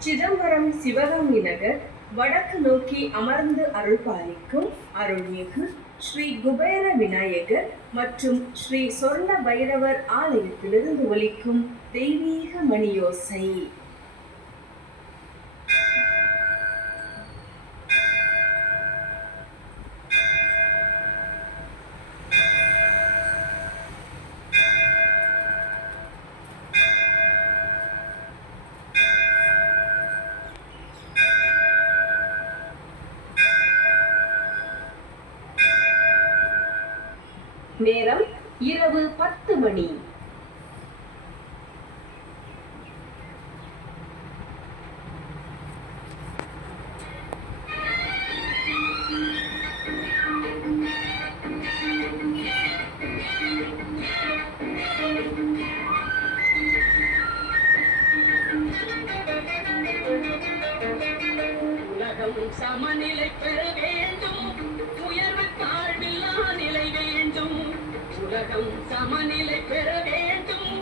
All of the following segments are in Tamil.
சிதம்பரம் சிவகாமி நகர் வடக்கு நோக்கி அமர்ந்து அருள் பாலிக்கும் அருள்மிகு ஸ்ரீ குபேர விநாயகர் மற்றும் ஸ்ரீ சொர்ண பைரவர் ஆலயத்திலிருந்து ஒலிக்கும் தெய்வீக மணியோசை. நேரம் இரவு பத்து மணி. உலகம் சமநிலை பெறவே சமநிலை பெற வேண்டும்.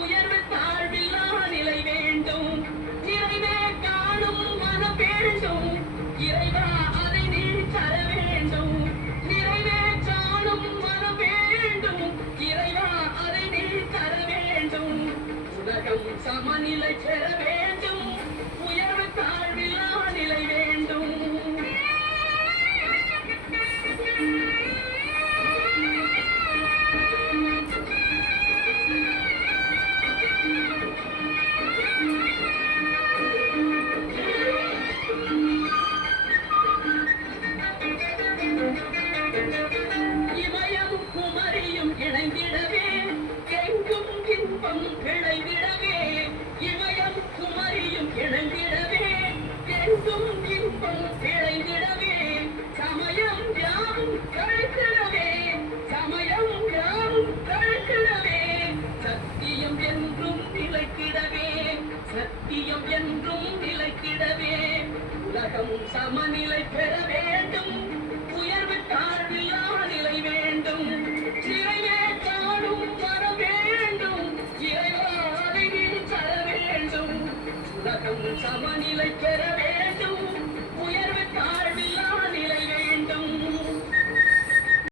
உயர்வு தாழ்வில்லா நிலை வேண்டும். இறைவே காணும் மனம் வேண்டும் சத்தியம் என்றும் நிலைத்திடவே சத்தியம் சமநிலை பெற வேண்டும். உயர்வு தாழ்வில்